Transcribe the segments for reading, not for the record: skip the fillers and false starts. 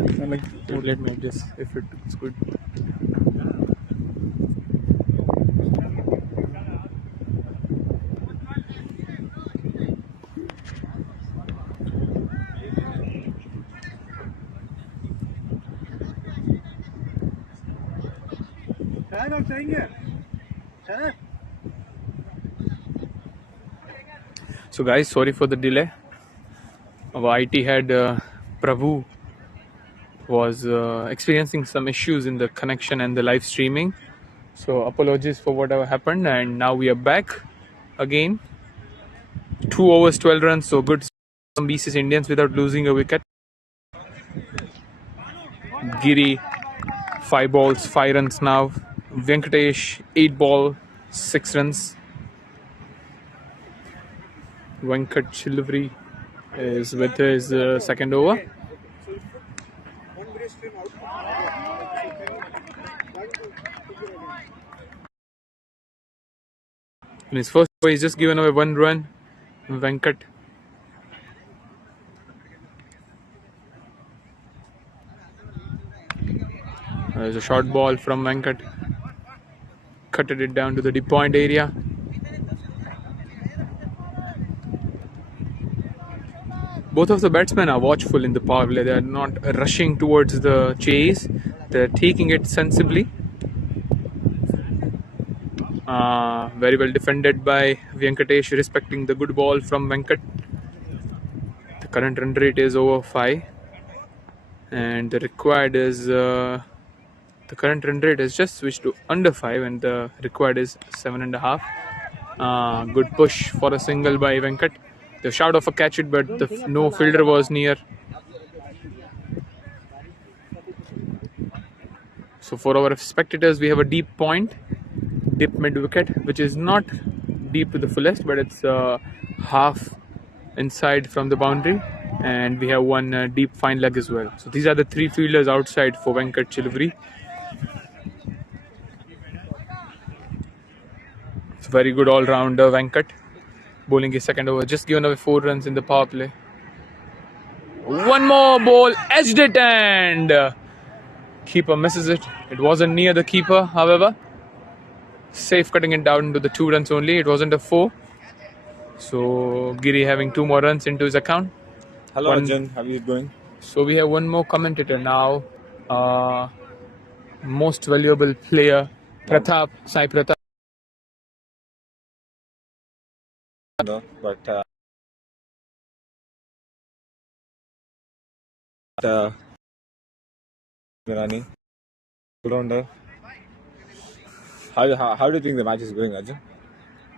I'm like, oh, let me adjust if it's good. So guys, sorry for the delay. Our IT head Prabhu was experiencing some issues in the connection and the live streaming. So apologies for whatever happened, and now we are back again. 2 overs, 12 runs, so good from BCC Indians without losing a wicket. Giri, 5 balls, 5 runs now. Venkatesh, 8 ball, 6 runs. Venkat Chilveri is with his second over. In his first over, he's just given away 1 run. Venkat. There's a short ball from Venkat. Cutted it down to the deep point area. Both of the batsmen are watchful in the power play. They are not rushing towards the chase. They're taking it sensibly. Very well defended by Venkatesh, respecting the good ball from Venkat. The current run rate is over 5, and the required is the current run rate has just switched to under 5, and the required is 7.5. Good push for a single by Venkat. The shout of a catch it, but no fielder was near. So for our spectators, we have a deep point, deep mid wicket, which is not deep to the fullest, but it's half inside from the boundary, and we have one deep fine leg as well. So these are the 3 fielders outside for Venkat Chilveri. It's very good all-rounder Venkat, bowling his second over, just given away 4 runs in the power play. One more ball, edged it, and keeper misses it. It wasn't near the keeper, however. Safe, cutting it down to the 2 runs only. It wasn't a 4. So Giri having 2 more runs into his account. Hello Arjun, how are you doing? So we have one more commentator now. Most valuable player, Pratap, Sai Pratap. No, but Mirani, all-rounder. How do you think the match is going, Arjun?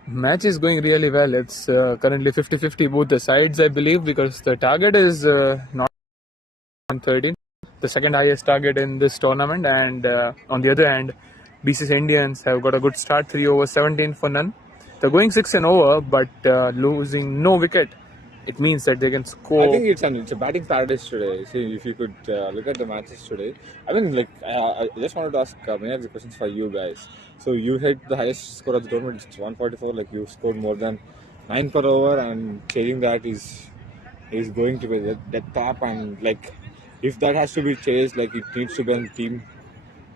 Match is going really well. It's currently 50-50 both the sides, I believe, because the target is not 113, the second highest target in this tournament, and on the other hand, BCC Indians have got a good start, 3 overs, 17 for none. They're going 6 and over, but losing no wicket. It means that they can score. I think it's a batting paradise today. See, if you could look at the matches today. I mean, I just wanted to ask many of the questions for you guys. So you hit the highest score of the tournament, it's 144. Like you scored more than 9 per over, and chasing that is going to be the top. And like, if that has to be chased, like it needs to be a team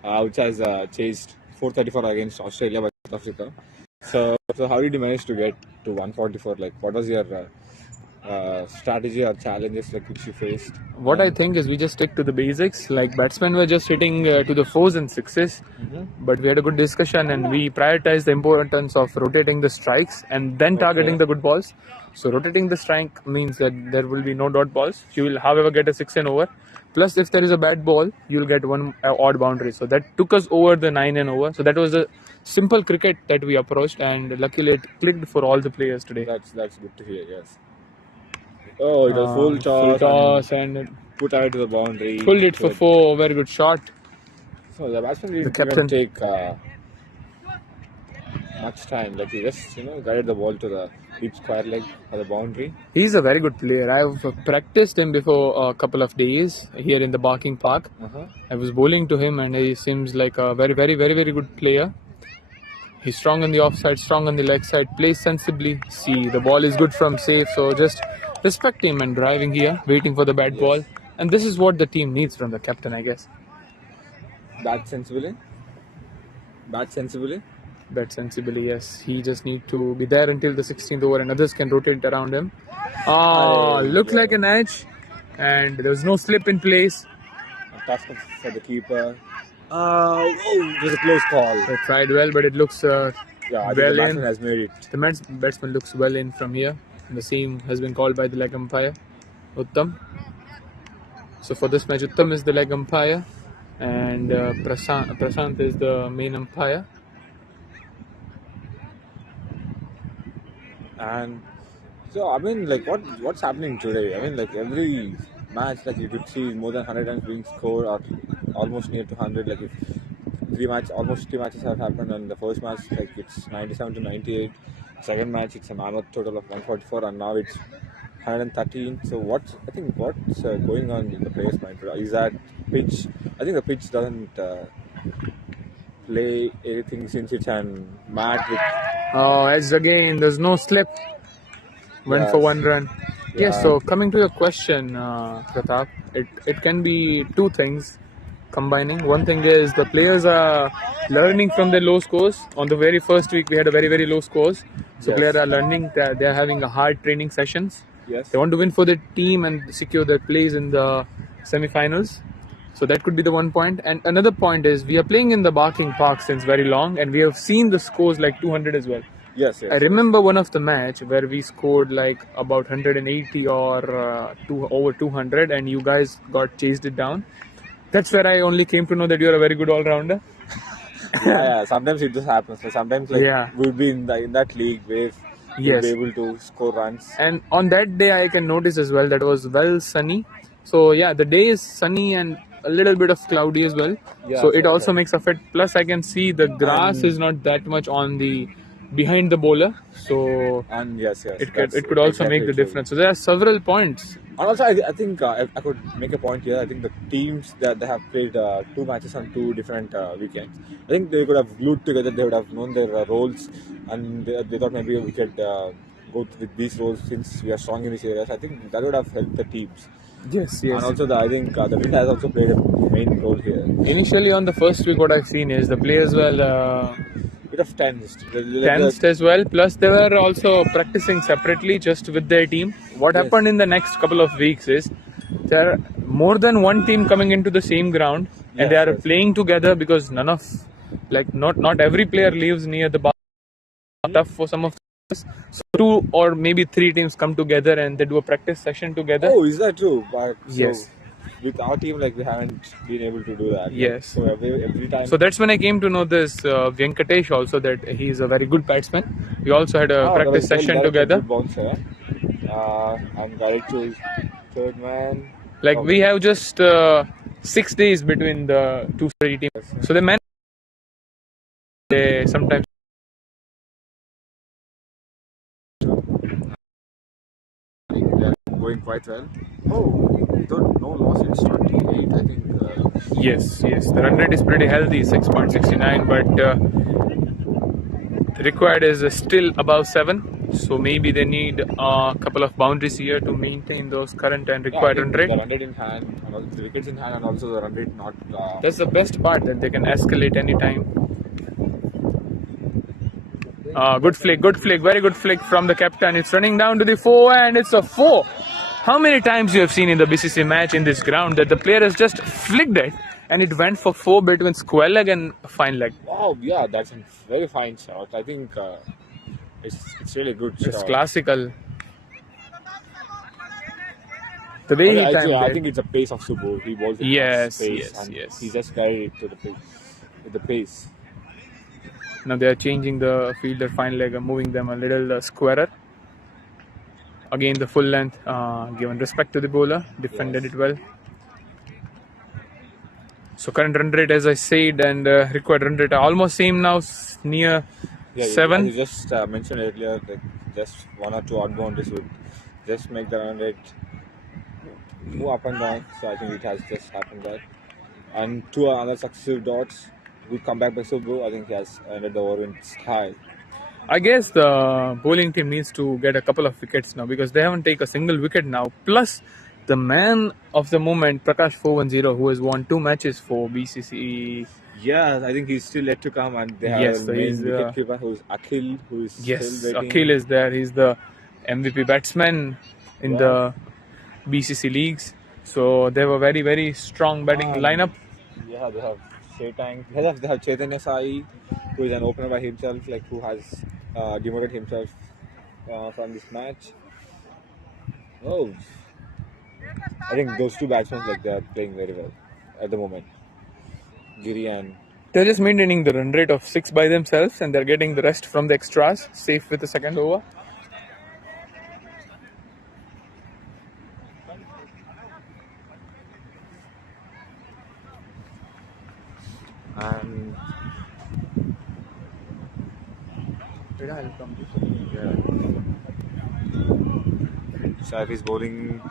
which has chased 434 against Australia by South Africa. So how did you manage to get to 144? Like, what was your strategy or challenges like which you faced? What I think is we just stick to the basics. Like batsmen were just hitting to the 4s and 6s, but we had a good discussion and we prioritized the importance of rotating the strikes and then targeting the good balls. So rotating the strike means that there will be no dot balls. You will, however, get a 6 and over. Plus, if there is a bad ball, you'll get one odd boundary. So that took us over the 9 and over. So that was a simple cricket that we approached, and luckily it clicked for all the players today. That's good to hear. Yes. Oh, it was full toss and put out to the boundary. Pulled it for 4. Very good shot. So the batsman didn't even take much time. Like he just guided the ball to the deep square leg for the boundary. He's a very good player. I've practiced him before a couple of days here in the Barking Park. I was bowling to him, and he seems like a very, very, very, very good player. He's strong on the offside, strong on the leg side, plays sensibly. See, the ball is good from safe, so just respect him and driving here, waiting for the bad ball. And this is what the team needs from the captain, I guess. Bat sensibly. Bat sensibly. Bet sensibly, yes. He just need to be there until the 16th over, and others can rotate around him. Looked like an edge, and there was no slip in place. A tough for the keeper. It was a close call. They tried well, but it looks I think the well in. batsman has made it. The batsman looks well in from here. And the same has been called by the leg umpire, Uttam. So for this match, Uttam is the leg umpire, and Prasant is the main umpire. And so I mean, like, what's happening today? I mean, like, every match, like, you could see more than 100 runs being scored, or almost near to 100. Like, if almost 3 matches have happened, and the first match, like, it's 97 to 98. Second match, it's a mammoth total of 144, and now it's 113. So what's going on in the players' mind today? Is that pitch? I think the pitch doesn't play anything since it's an mat with. Edge again. There's no slip. Went for 1 run. Yeah. Yes. So coming to your question, Pratap, it can be two things combining. One thing is the players are learning from their low scores. On the very first week, we had a very, very low scores. So Yes. players are learning that they are having a hard training sessions. Yes. They want to win for their team and secure their place in the semi-finals. So that could be the one point. And another point is we are playing in the Barking Park since very long, and we have seen the scores like 200 as well. Yes. I remember one of the match where we scored like about 180 or over 200, and you guys got chased it down. That's where I only came to know that you're a very good all-rounder. Yeah, sometimes it just happens. Like, sometimes, like, Yeah. we'll be in that league where we'll Yes. be able to score runs. And on that day, I can notice as well that it was well sunny. So yeah, the day is sunny and a little bit of cloudy as well. Yeah, So it sure, also sure. makes a fit. Plus, I can see the grass is not that much on the behind the bowler. So And yes, it that's could also exactly make the true. difference. So there are several points. And also, I think I could make a point here. I think the teams that they have played 2 matches on 2 different weekends. I think they could have glued together. They would have known their roles, and they thought maybe we could go with these roles since we are strong in these areas. I think that would have helped the teams. Yes, And also, I think the wind has also played a main role here. Initially on the first week, what I've seen is the players were Bit of tensed. tensed as well. Plus, they were also practicing separately just with their team. What Yes. happened in the next couple of weeks is there are more than one team coming into the same ground, and Yes, they are yes. playing together because not every player lives near the bar. Tough for some of us. So 2 or maybe 3 teams come together and they do a practice session together. Oh, is that true? But Yes. with our team, like, we haven't been able to do that. Yes. So every time. So that's when I came to know this Venkatesh also, that he's a very good batsman. We also had a practice session together. Good bouncer. I'm guided to third man. Like we have just 6 days between the two steady teams. So they sometimes Yeah, going quite well. Oh, without no loss, it's 28. I think. yes. The run rate is pretty healthy, 6.69, but the required is still above 7. So maybe they need a couple of boundaries here to maintain those current and required run rate. The run rate in hand, and also the wickets in hand, and also the run rate not. That's the best part, that they can escalate anytime. Good flick, very good flick from the captain. It's running down to the 4 and it's a 4. How many times you have seen in the BCC match in this ground that the player has just flicked it and it went for 4 between square leg and fine leg? Wow, yeah, that's a very fine shot. I think it's really good shot. It's classical. The way he timed I it. think it's a pace of Subbu. He bowls with Yes, pace, yes, and yes. he just carried it to the pace, with the pace. Now they are changing the fielder fine leg, moving them a little squarer. Again, the full length, given respect to the bowler, defended Yes. it well. So current run rate, as I said, and required run rate are almost same now, near Yeah, 7. as you just mentioned earlier, like, just 1 or 2 odd boundaries would just make the run rate move up and down. So I think it has just happened there. And 2 other successive dots. Good comeback by Subbu. I think he has ended the over in style. I guess the bowling team needs to get a couple of wickets now because they haven't taken a single wicket now. Plus, the man of the moment, Prakash 410, who has won 2 matches for BCC. Yeah, I think he's still yet to come, and they have Yes, a so he's main wicketkeeper who's Akhil, who is yes, still waiting. Akhil is there. He's the MVP batsman in the BCC leagues. So they have a very, very strong batting lineup. Yeah, they have They have Chaitanya Sai, who is an opener by himself, like who has demoted himself from this match. Oh, I think those two batsmen, like, they are playing very well at the moment. Giri and They're just maintaining the run rate of 6 by themselves, and they're getting the rest from the extras, safe with the second over. and Saif is bowling,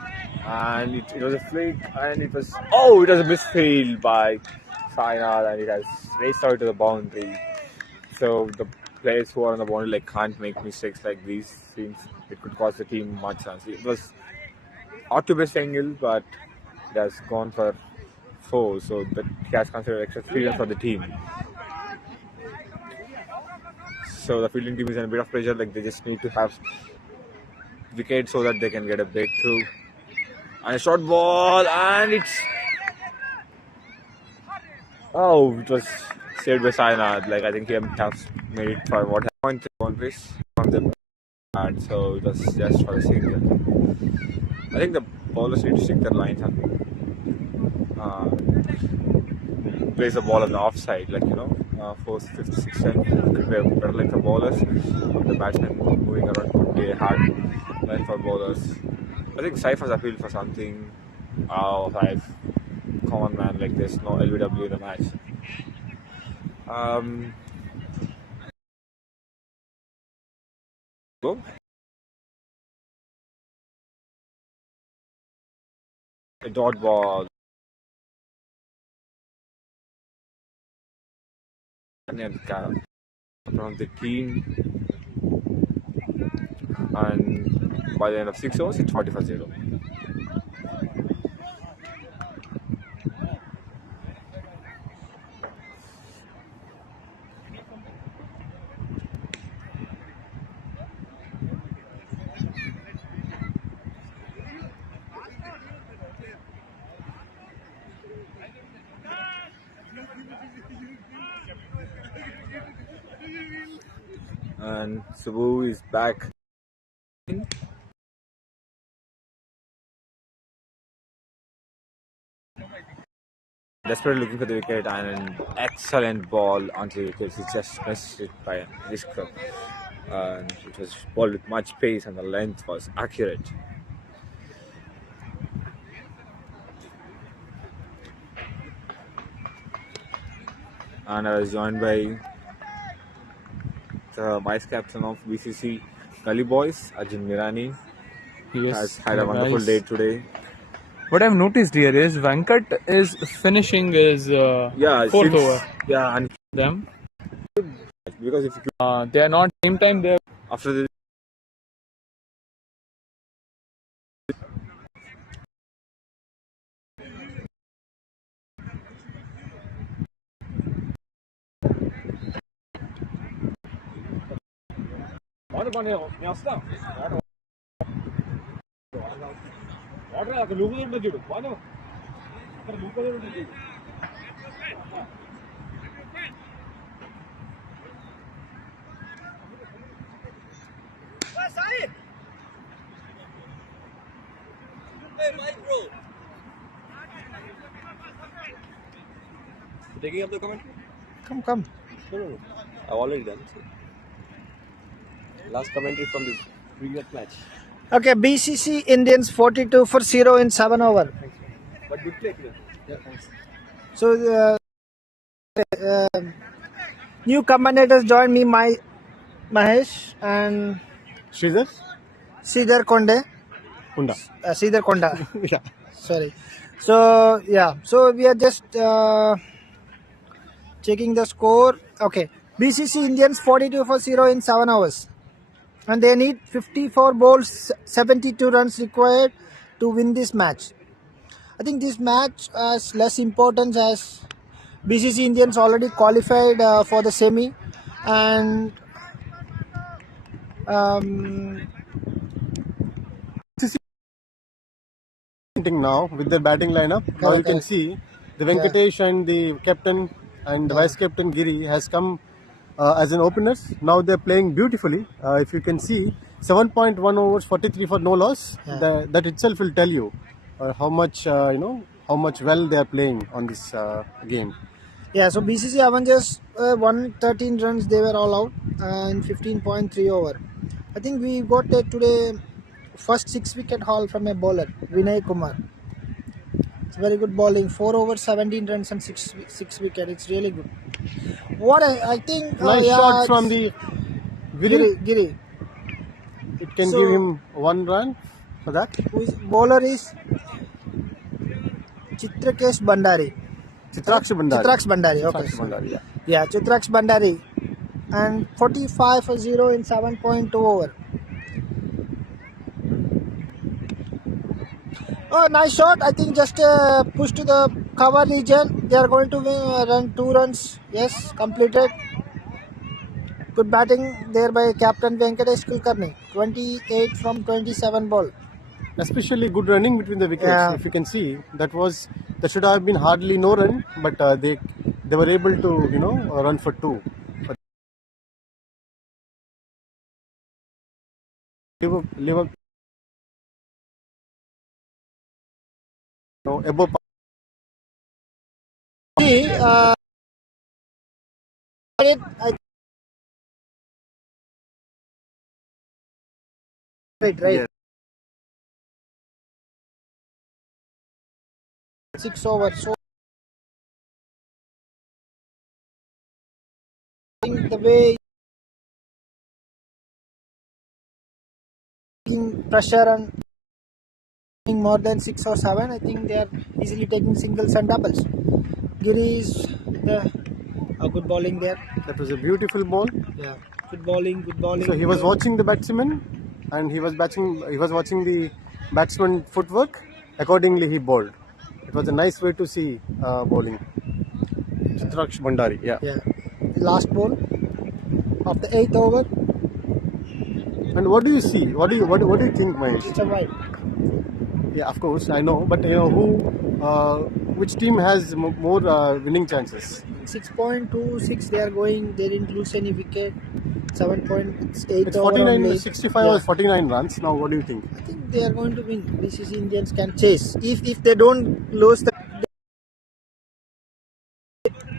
and it was a flick, and it was a misfield by Sainath, and it has raced out to the boundary. So the players who are on the boundary, like, can't make mistakes like these. Since it could cost the team much chance. It was ought to be a single, but it has gone for 4, so that he has considered extra freedom for the team. So the fielding team is in a bit of pressure, like they just need to have wicket so that they can get a breakthrough. And a short ball, and it was saved by Sainath. Like, I think he has made it for what point boundaries from the and so it was just for a single. I think the bowlers need to stick their lines and place the ball on the offside, like, 4th, 5th, 6th, 10th could be better like the bowlers. The batsmen moving around could be a hard line for bowlers. I think Saif has appealed for something. Oh, Saif, come on, man! Like, there's no LBW in the match. Go. A dot ball. From the team, and by the end of 6 overs, it's 40-0. And Subbu is back. Desperately looking for the wicket, and an excellent ball onto the wicket. He just missed it by a whisker. And it was balled with much pace, and the length was accurate. And I was joined by the vice captain of BCC Gully Boys, Arjun Mirani. He has had a wonderful day today. What I've noticed here is Venkat is finishing his 4th over. Yeah, and Them because if they are not same time. They're after the taking up the commentary? Come. No. I've already done. Last commentary from the previous match. Okay, BCC Indians 42 for 0 in 7 over. But good play here. Yeah, thanks. So, new commentators join me, Mahesh and Sridhar Konde. Sridhar Konda. Yeah. Sorry. So, yeah. So, we are just checking the score. Okay. BCC Indians 42 for 0 in 7 hours. And they need 54 balls, 72 runs required. to win this match. I think this match has less importance as BCC Indians already qualified for the semi, and um, Now with their batting lineup. Now you can correct. see the Venkatesh and the captain and the vice captain Giri has come as an openers. Now they're playing beautifully. If you can see 7.1 overs, 43 for no loss. That itself will tell you how much how much well they are playing on this game. Yeah, so BCC Avengers won 13 runs. They were all out in 15.3 over. I think we got today first 6-wicket haul from a bowler, Vinay Kumar. It's very good bowling. 4 overs, 17 runs and 6 wicket. It's really good. What I think. Nice shot from the Giri. It can So- give him 1 run for that. Bowler is Chitrakesh Bandari. Chitraksh Bandari. Chitraksh Bandari. Okay. Chitraksh Bandari, yeah. Yeah, Chitraksh Bandari. And 45 for 0 in 7.2 over. Oh, nice shot. I think just push to the cover region. They are going to run 2 runs. Yes, completed. Good batting there by Captain Venkatesh Kulkarni. 28 from 27 ball. Especially good running between the wickets. Yeah. If you can see, that should have been hardly no run, but they were able to run for 2. But Liverpool above. See, I right. Yes. 6 overs. So I think the way pressure and more than 6 or 7, I think they are easily taking singles and doubles. Giri is a good bowling there. That was a beautiful ball. Yeah, good bowling. So he was watching the batsman, and he was watching the batsman footwork. Accordingly, he bowled. It was a nice way to see bowling. Chitraksh Bandari. Yeah. Yeah, last ball of the 8th over. And what do you see? What do you think, Mahesh? It's a wide. Yeah, of course, I know. But which team has more winning chances? 6.26 they are going. They didn't lose any wicket. 7.8 It's over 49, only. 65 or 49 runs. Now, what do you think? I think they are going to win. BCC Indians can chase if they don't lose the.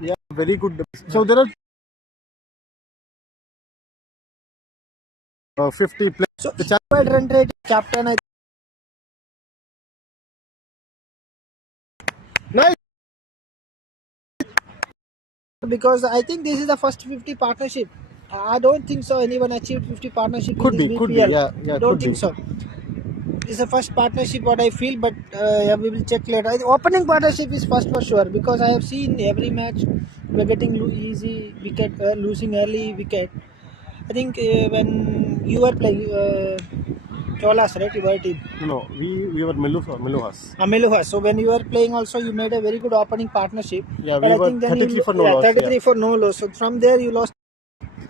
Yeah, very good. So there are 50 players. So wide run rate captain. Nice. Because I think this is the first 50 partnership. I don't think so. Anyone achieved 50 partnership Could in this be, BPL. could be. Yeah, Don't could think be. so. It's the first partnership what I feel, but yeah, we will check later. The opening partnership is first for sure because I have seen every match we are getting easy wicket, losing early wicket. I think when you were playing Cholas, right? You were team. No, we were Meluhas. Meluha. So when you were playing also, you made a very good opening partnership. Yeah, But we I were think then 33 you, for no loss. 33 Yeah. for no loss. So from there you lost.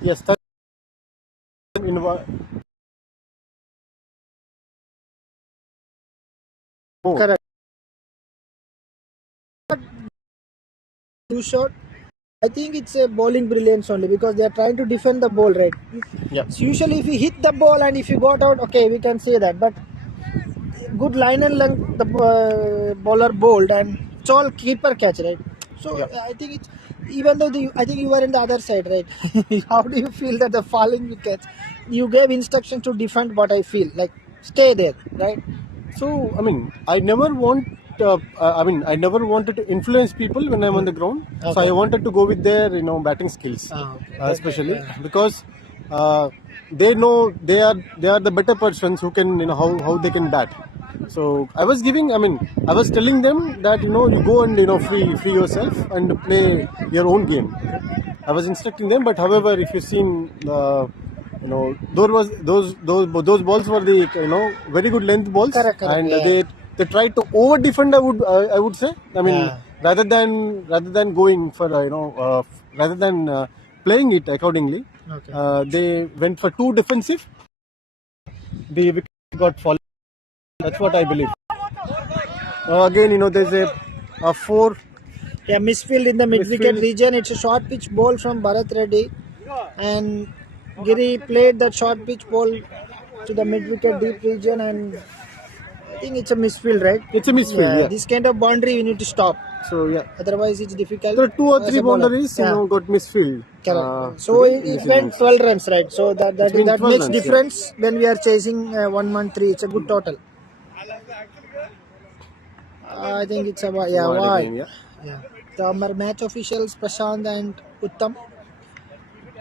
Yes, oh. Correct. Too short. I think it's a bowling brilliance only because they are trying to defend the ball, right? Yeah. So usually if you hit the ball and if you got out, okay, we can say that. But good line and length, the bowler bowled and it's all keeper catch, right? So Yeah. I think it's even though I think you were in the other side, right? How do you feel that the falling wickets? You gave instructions to defend. What I feel like stay there, right? So I mean, I never wanted to influence people when I'm on the ground. So Okay. I wanted to go with their batting skills, Okay. especially Okay. because they know they are the better persons who can how they can bat. So I was telling them that you go and free yourself and play your own game. I was instructing them, but however, if you've seen those balls were the very good length balls, Correct, and yeah. they tried to over defend. I would say. I mean, Yeah. rather than going for rather than playing it accordingly, Okay. they went for too defensive. The wicket got fallen. That's what I believe. Again, there's a 4. Yeah, misfield in the mid-wicket Misfield. region. It's a short pitch ball from Bharat Reddy, and Giri played that short pitch ball to the mid-wicket deep region, and I think it's a misfield, right? It's a misfield, yeah. This kind of boundary we need to stop. So yeah, Otherwise, it's difficult. there are 2 or as 3 a bowler. boundaries, Yeah. got misfield. Correct. So today in it this went innings. 12 runs, right? So that been 12 makes runs, yeah. difference when we are chasing 113. It's a good total. I think it's about Wide wide. again, yeah. Yeah. The match officials Prashant and Uttam.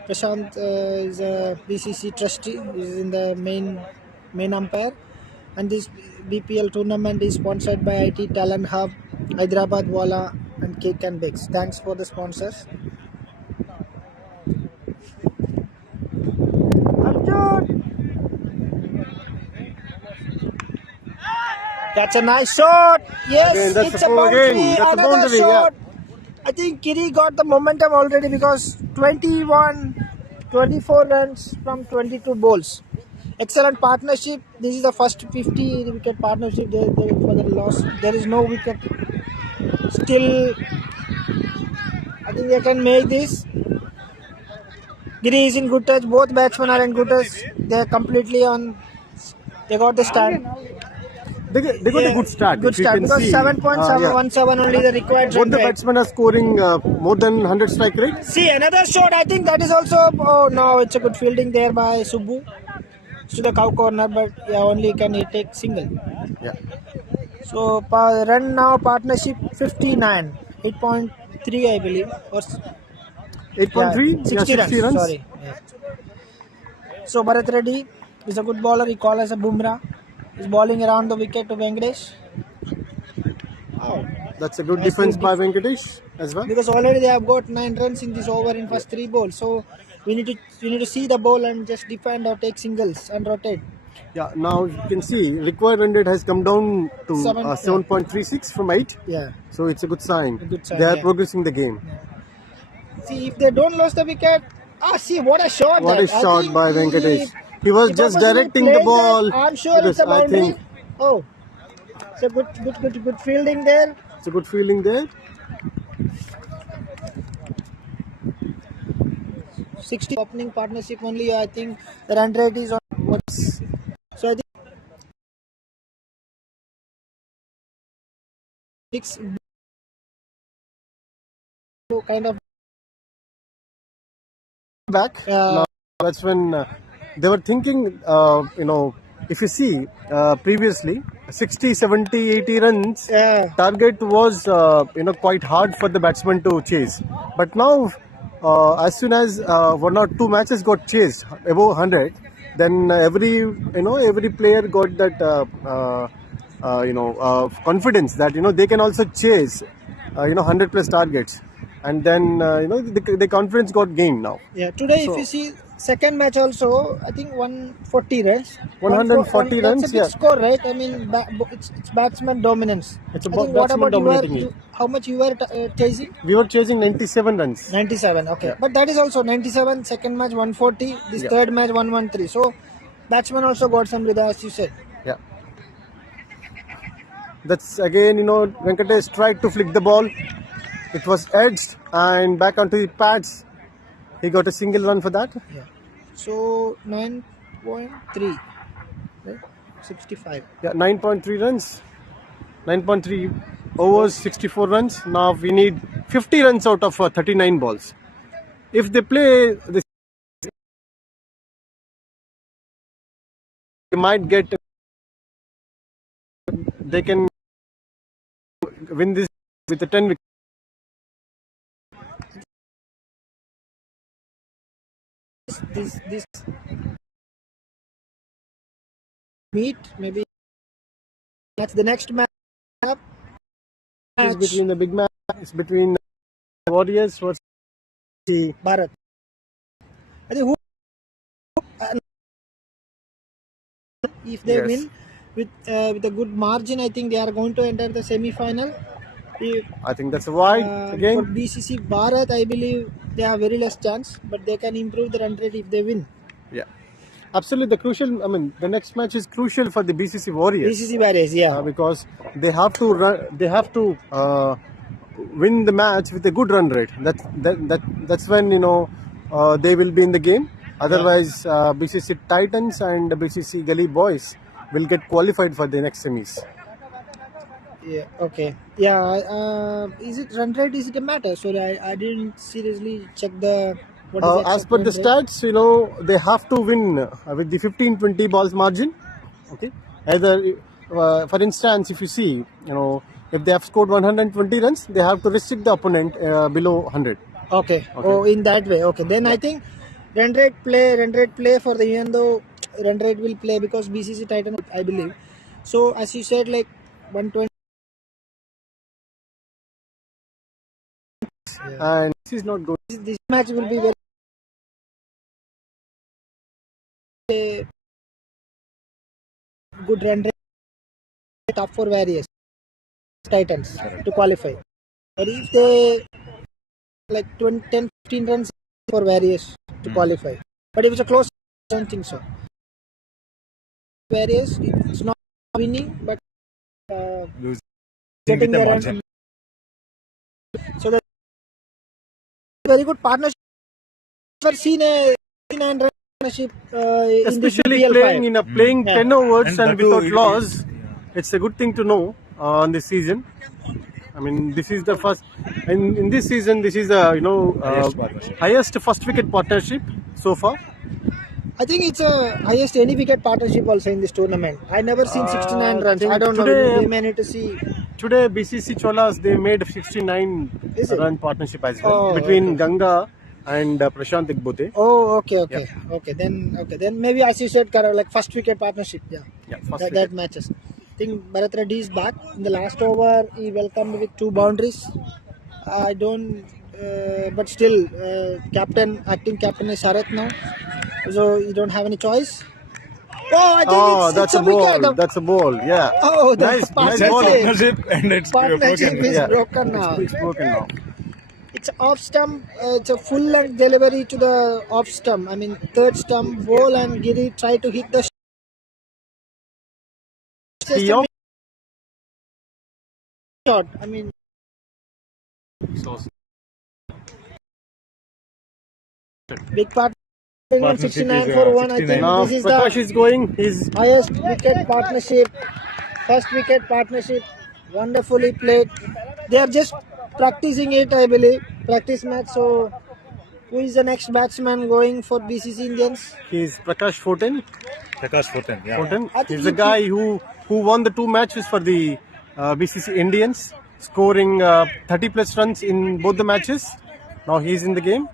Prashant is a BCC trustee. Is in the main umpire, and this BPL tournament is sponsored by IT Talent Hub, Hyderabad Wala, and Cake and Bakes. Thanks for the sponsors. That's a nice shot. Yes, Again, that's it's a a four boundary. again. That's a Another boundary, shot. I think Giri got the momentum already because 24 runs from 22 balls. Excellent partnership. This is the first 50 wicket partnership there for the loss. There is no wicket. Still, I think they can make this. Giri is in good touch. Both batsmen are in good touch. They are completely on. They got the stand. They got a good start. Good if you start can because see. 7.717 only the required Both run the rate. batsmen are scoring more than 100 strike rate. See another shot. I think that is also. Oh no, it's a good fielding there by Subbu to the cow corner, but only can he take single. Yeah. So run now partnership 59, 8.3 I believe, or 8.3. 60 60 runs. Sorry. Yeah. So Bharat Reddy is a good bowler. He called as a Bumrah. He's bowling around the wicket to Venkatesh. That's a good Nice defense good by Venkatesh as well. Because already they have got 9 runs in this over in first 3 balls. So we need to see the ball and just defend or take singles and rotate. Yeah. Now you can see required run rate has come down to 7.36 from 8. Yeah. So it's a good sign. Good sign, They are yeah. progressing the game. See if they don't lose the wicket. See what a shot! What a shot by Venkatesh. He was just purposely directing the played ball. that. I'm sure it's a I boundary. think Oh, it's a good fielding there. it's a good feeling there. 60 opening partnership only. I think the run rate is on. So I think 6 kind of Back. Now, that's when they were thinking, if you see previously 60, 70, 80 runs target was quite hard for the batsman to chase. But now as soon as 1 or 2 matches got chased above 100, then every player got that confidence that they can also chase 100 plus targets. And then the confidence got gained now. Yeah, today if you see second match also, I think 140 runs. 140 runs, that's a big score, right? I mean, it's batsman dominance. It's a I think batsman dominating it. how much you were chasing? We were chasing 97 runs. 97, okay. Yeah. But that is also 97, second match 140, this third match 113. So, batsman also got some rhythm, as you said. Yeah. That's again, Venkatesh tried to flick the ball. It was edged and back onto the pads. He got a single run for that. Yeah. So 9.3, right? 65. Yeah, 9.3 runs. 9.3 overs, 64 runs. Now we need 50 runs out of 39 balls. If they play this, they might get. They can win this with the 10 wickets. This meet maybe that's the next match. It's between the big match. It's between the Warriors versus the Bharat. I think If they Yes. win with a good margin, I think they are going to enter the semi-final. If, I think that's a wide for again. BCC Bharat, I believe they have very less chance, but they can improve the run rate if they win. Yeah. Absolutely, the crucial. I mean, the next match is crucial for the BCC Warriors. BCC Warriors, yeah. Because they have to run. They have to win the match with a good run rate. That's when they will be in the game. Otherwise, BCC Titans and BCC Gully Boys will get qualified for the next semis. Yeah. Okay. Yeah. Is it run rate? Is it a matter? Sorry, I didn't seriously check the. What is the As exact per run the rate? stats, they have to win with the 15-20 balls margin. Okay. Either, for instance, if you see, if they have scored 120 runs, they have to restrict the opponent below 100. Okay. Oh, in that way. Okay. Then I think run rate play for the even though run rate will play because BCC Titan, I believe. So as you said, like 120. And this is not good. This match will be very good run rate. Top for Warriors Titans to qualify. But if they like 20, 10, 15 runs for Warriors to qualify. But if it's a close, I don't think so. Warriors, it's not winning, but Losing getting with a the margin. run. So that's very good partnership. Never seen a partnership in this Especially BPL playing 5. in a playing 10 overs And and that too, without it loss, it's a good thing to know on this season. I mean, this is the first, and in this season, this is the Highest partnership. highest first wicket partnership so far. I think it's a highest any wicket partnership also in this tournament. I never seen 69 runs. I think don't know. today- We may need to see. Today, BCC Cholas they made 69 Is it? run partnership as well Oh, between okay. Ganga and Prashant Igbute. Oh, okay. Then maybe as you said, like first wicket partnership. Yeah, Yeah, first that wicket. matches. I think Bharat Reddy is back in the last over. He welcomed with 2 boundaries. I don't, but still, acting captain is Sharath now, so you don't have any choice. Oh, I think Oh, it's that's a a ball. wicket. That's a ball. Yeah. Oh, the nice partnership. ball. Partnership and it's Partnership broken. is Yeah. broken now. It's broken now. It's off stump. It's a full length delivery to the off stump. I mean, third stump ball and Giri try to hit the. Just He a off- shot. I mean, big part. Partnership 69 is, for 1. I 69. think Now this is Prakash the is going. He's highest wicket partnership. First wicket partnership. Wonderfully played. They are just practicing it, I believe. Practice match. So, who is the next batsman going for BCC Indians? Prakash Fortin. Prakash Fortin, yeah. Fortin. I think He's the he- guy who won the 2 matches for the BCC Indians, scoring 30 plus runs in both the matches. Now he's in the game.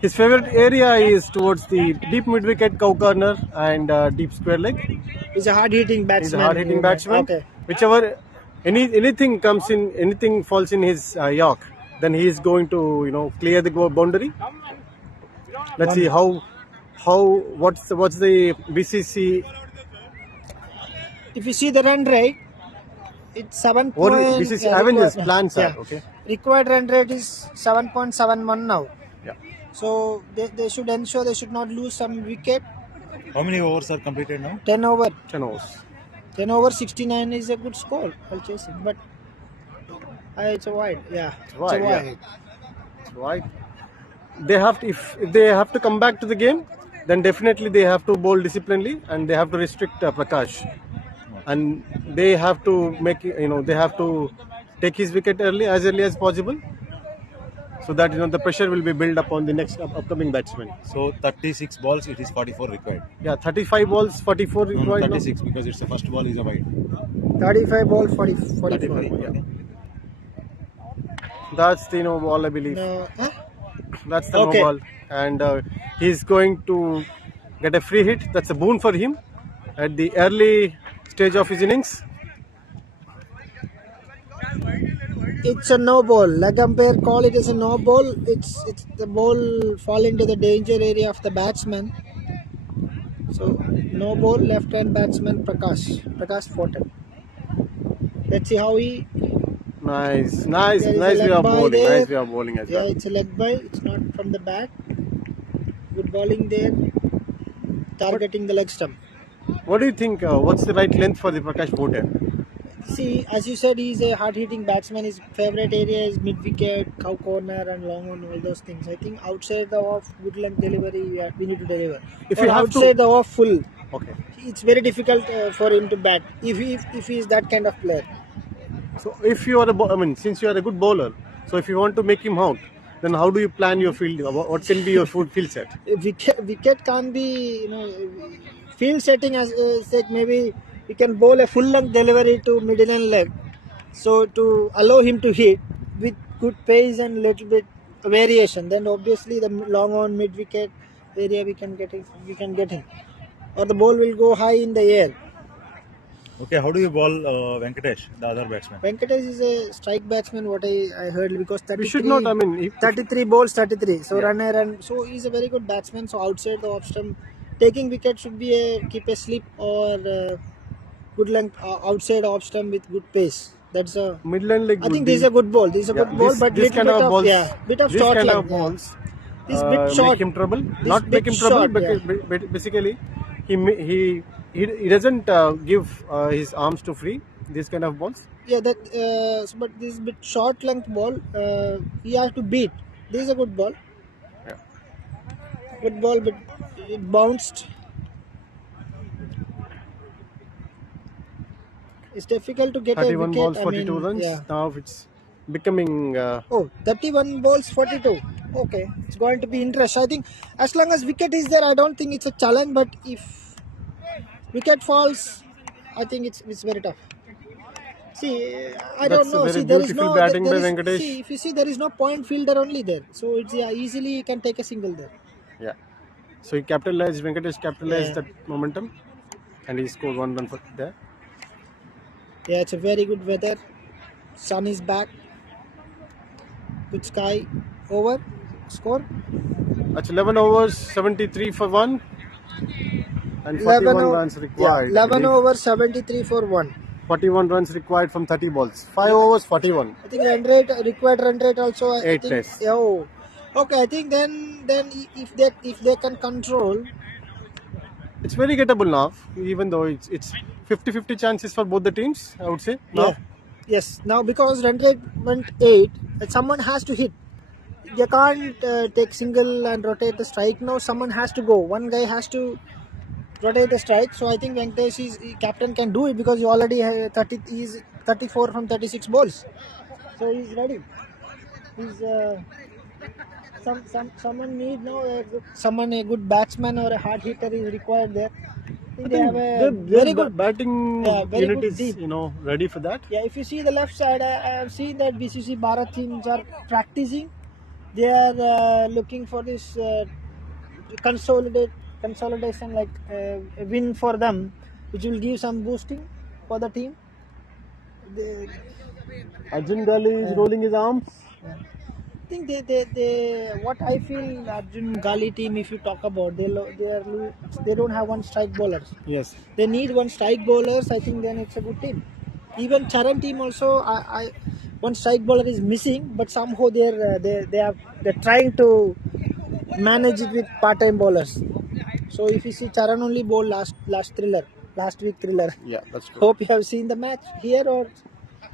His favorite area is towards the deep mid wicket, cow corner, and deep square leg. He's a hard hitting batsman. He's a hard hitting batsman. Okay. Whichever anything comes in, anything falls in his york, then he is going to clear the boundary. Let's see what's the BCC If you see the run rate, it's 7. or BCC Avengers plans are yeah. okay. Required run rate is 7.71 now. Yeah. So they should ensure they should not lose some wicket. How many overs are completed now? 10 over. 10 overs. 10 over 69 is a good score. I'll chase it. But it's a wide. Yeah. wide, It's a wide. Right. They have to, if they have to come back to the game, then definitely they have to bowl disciplinedly and they have to restrict Prakash, and they have to they have to take his wicket early as possible, so that the pressure will be built up on the next upcoming batsman. So 36 balls, it is 44 required. Yeah, 35 balls, 44 No, required. now. 36 because it's the first ball is a wide. 35 ball, 44. 35. Okay. That's the ball, I believe. No, huh? That's the Okay. no ball, and he's going to get a free hit. That's a boon for him at the early stage of his innings. It's a no ball. Leg umpire call it as a no ball. It's the ball fall into the danger area of the batsman. So no ball, left-hand batsman Prakash Fortin. Let's see how he. Nice There is a way leg of by bowling. there. Nice way of bowling as Yeah, well. it's a leg ball. It's not from the back. Good bowling there. Targeting the leg stump. What do you think? What's the right length for the Prakash Bhute? See, as you said, he's a hard-hitting batsman. His favorite area is mid-wicket, cow corner, and long on, all those things. I think outside the off, good length delivery, we need to deliver. If Or you have to- outside the off full, Okay. it's very difficult for him to bat if he is that kind of player. So if you are since you are a good bowler, so if you want to make him out, then how do you plan your field? What can be your field set? Wicket can't be, field setting as said, maybe we can bowl a full length delivery to middle and leg, so to allow him to hit with good pace and little bit variation. Then obviously the long on mid wicket area we can get him, or the ball will go high in the air. Okay, how do you bowl Venkatesh, the other batsman? Venkatesh is a strike batsman, what I heard, because 33, We should not. 33 balls, 33. So Yeah. runner, and so he's a very good batsman. So outside the off stump, taking wicket should be keep a slip or good length outside off stump with good pace. That's a. Midland leg. I think this is a good ball. This is a good ball, but this little kind bit of balls, bit of this short kind length. of balls, This bit short. make him trouble. This Not make bit him trouble, short, but basically, he doesn't give his arms to free. These kind of balls. Yeah, that. But this bit short length ball, he has to beat. This is a good ball. Yeah. Good ball, but it bounced. It's difficult to get a 31 wicket. balls, 42 runs. Yeah. Now it's becoming. Oh, 31 balls, 42. Okay, it's going to be interesting. I think as long as wicket is there, I don't think it's a challenge. But if wicket falls, I think it's very tough. See, I don't That's a know. very See, there is beautiful no. batting there by is- Venkatesh. See, if you see, there is no point fielder only there. So it's easily you can take a single there. Yeah. So he capitalized. Venkatesh capitalized Yeah. that momentum, and he scored 1 run for there. Yeah, it's a very good weather. Sun is back. Good sky. Over. Score. That's 11 overs, 73 for 1, and 41 runs required. 11 over 73 for 1. 41 runs required from 30 balls. 5 overs, 41. I think required run rate also. I 8 think, less. Oh, okay. I think then if they can control. It's very gettable now, even though it's 50-50 chances for both the teams, I would say. Now. Yeah. Yes. Now because run rate went 8, someone has to hit. They can't take single and rotate the strike. Now someone has to go. One guy has to rotate the strike. So I think Venkatesh captain can do it because he already has 30. He's 34 from 36 balls. So he's ready. He's someone need now a good batsman or a hard hitter is required there. I think they have a very good batting very unit good is deep. ready for that. Yeah, if you see the left side, I have seen that BCC Bharat teams are practicing. They are looking for this consolidation, like a win for them, which will give some boosting for the team. Arjun Gali is rolling his arms. I think they what I feel Arjun Gali team, if you talk about, they don't have one strike bowlers. Yes. They need one strike bowlers. I think then it's a good team. Even Charan team also, one strike bowler is missing, but somehow they're trying to manage it with part-time bowlers. So if you see Charan only bowl last week thriller. Yeah, that's true. Hope you have seen the match here, or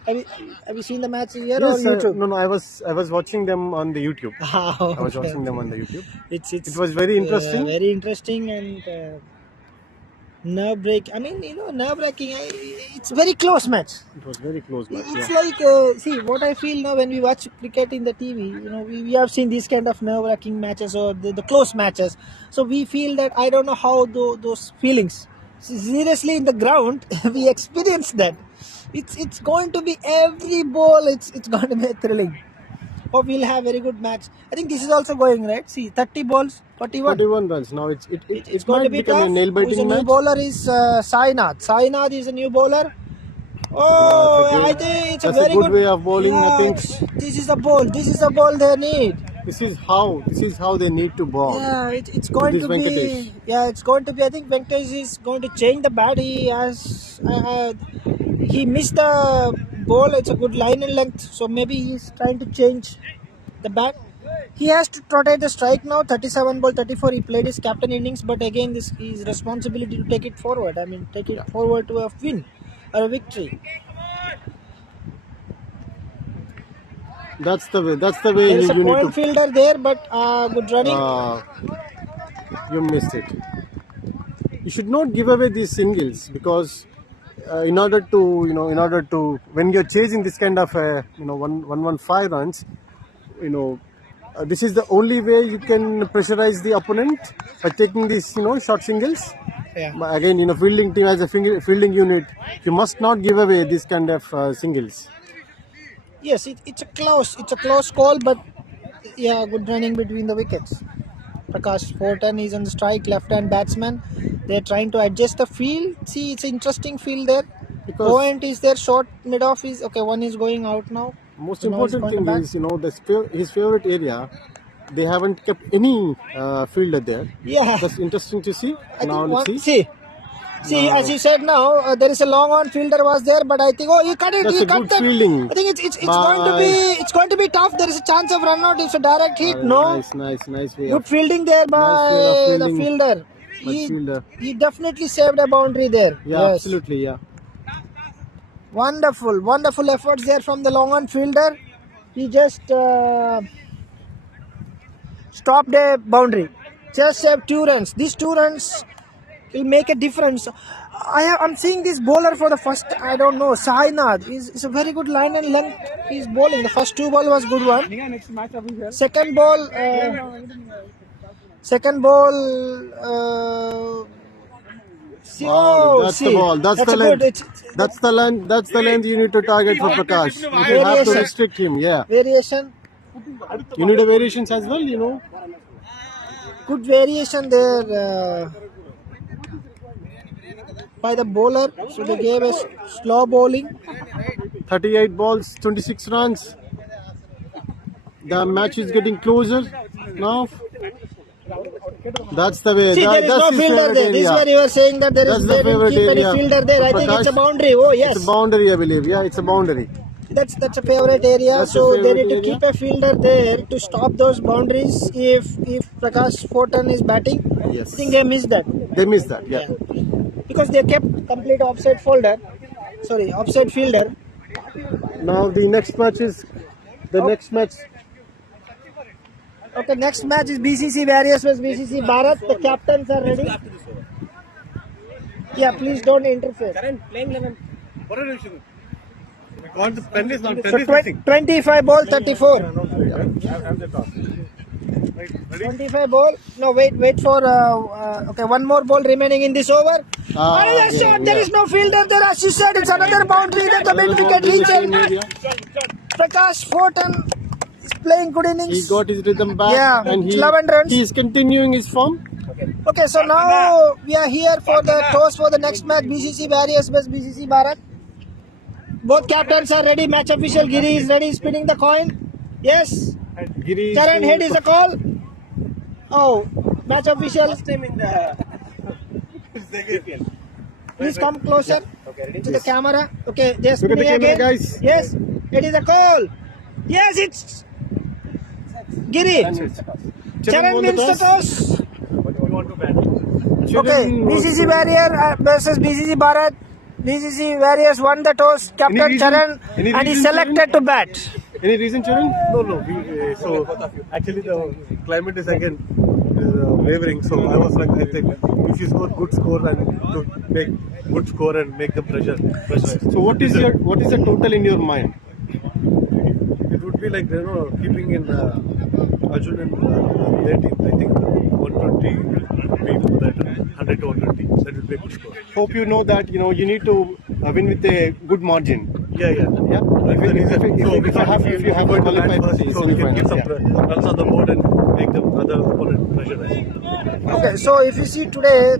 have you seen the match here or Yes, YouTube? no, I was watching them on the YouTube. I I was watching them on the YouTube. It was very interesting. Very interesting and nerve-breaking. I mean, nerve-wracking. It's very close match. It was very close match. It's Yeah. like, see, what I feel now when we watch cricket in the TV, we have seen these kind of nerve-wracking matches or the close matches. So we feel that I don't know how those feelings. Seriously, in the ground, we experience that. It's going to be every ball. It's going to be thrilling. Hope we'll have very good match. I think this is also going right. See, 30 balls, 41. 41 runs. Now it's going might to be become tough. a nail-biting Who's a new match. bowler is Sainath. Sainath is a new bowler. Oh, That's a good- I think it's a that's a very good way of bowling, I think. This is a ball. This is a ball they need. This is how they need to ball. Yeah, it's going This to Venkatesh. be. Yeah, it's going to be. I think Venkatesh is going to change the bat. He missed the ball. It's a good line and length. So maybe he's trying to change the bat. He has to rotate the strike now. 37 ball 34. He played his captain innings, but again, this is responsibility to take it forward. I mean, take it forward to a win or a victory. That's the way. There is a you need point to. fielder there, but good running. You missed it. You should not give away these singles because in order to when you're chasing this kind of 115 runs, this is the only way you can pressurize the opponent by taking these short singles. Yeah. Again, fielding team as a fielding unit, you must not give away this kind of singles. Yes, it's a close call, but yeah, good running between the wickets. Prakash Fortin is on the strike, left-hand batsman. They're trying to adjust the field. See, it's an interesting field there. Because Point is there, short mid-off is okay. One is going out now. most So now he's important going thing to bat. is his favorite area. They haven't kept any fielder there. Yeah, That's interesting to see. I Now think let's see. See, as you said now, there is a long on fielder was there, but I think he cut it. That's He a cut good that. fielding. I think it's going to be tough. There is a chance of run out. It's a direct hit. No, Nice way. good fielding there by way of the fielding. fielder. Fielder. He definitely saved a boundary there. Yeah, Yes. absolutely. Yeah. Wonderful efforts there from the long on fielder. He just stopped a boundary. Just saved 2 runs. These 2 runs will make a difference. I'm seeing this bowler for the first. I don't know. Sainath is a very good line and length. He's bowling. The first 2 ball was good one. Second ball. That's the ball. That's the length. That's the length you need to target for Prakash. You have to restrict him. Yeah. Variation. You need a variations as well. Good variation there by the bowler. So they gave a slow bowling. 38 balls, 26 runs. The match is getting closer now. That's the way. See, there is no fielder there. This is where you were saying that they didn't keep any fielder there. I think it's a boundary. Oh yes, it's a boundary, I believe. Yeah, it's a boundary. That's a favorite area. So they need to keep a fielder there to stop those boundaries. If Prakash Fortin is batting, Yes. I think they missed that. They missed that. Yeah. Because they kept complete offside fielder. Now the next match is next match. Okay, next match is BCC Avengers vs BCC Bharat. The captains are ready. Yeah, please don't interfere. So 25 ball 34. 25 ball. No, wait for. Okay, one more ball remaining in this over. Another shot. There is no fielder there. As you said, it's another boundary. Then the mid wicket reach. Prakash Fortin is playing good innings. He got his rhythm back. Yeah, and 11 runs. He is continuing his form. Okay, so now we are here for the toss for the next match. BCC Avengers vs BCC Bharat. Both captains are ready. Match official Giri is ready, spinning the coin. Yes. Charan, head is the call. Oh, match official. Please come closer to the camera. Okay, they're Look at the spinning camera, again. guys. Yes, it is a call. Yes, it's Giri. Charan wins the toss. Okay, BCC Warrior versus BCC Bharat. BCC Warriors won the toss. Captain Charan, and he selected to bat. Any reason, Charan? No. So actually the climate is again wavering. So I was like, I think if you score good score and to make good score and make the pressure. So what is the total in your mind? It would be like keeping in Arjun and their team. I think 120 will be better. 100 to 120. That would be a good score. Hope you know that you need to win with a good margin. Yeah. If you have a qualified so we can get some runs on the board and make the other the opponent pressure. I think. Okay, so if you see today,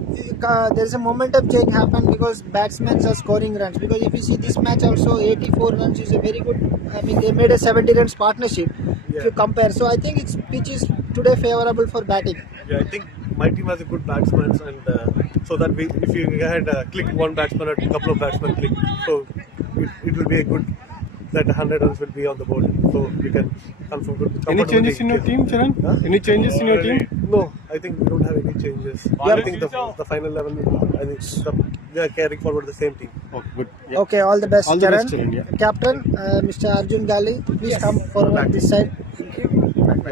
there is a momentum change happened because batsmen are scoring runs. Because if you see this match also, 84 runs is a very good. I mean, they made a 70 runs partnership. If you compare, so I think its pitch is today favorable for batting. Yeah, I think my team has a good batsmen, and so that if you had click one batsman or a couple of batsmen click, so it will be a good that 100 runs will be on the board. So you can confirm good. Any changes in your team, Charan? Huh? Any changes in your team? No, I think we don't have any changes. I think the final 11, I think we are carrying forward the same team. Oh, good. Yeah. Okay, all the best, All the Charan. best, Charan, yeah. Captain, Mr. Arjun Gali, please come forward this side.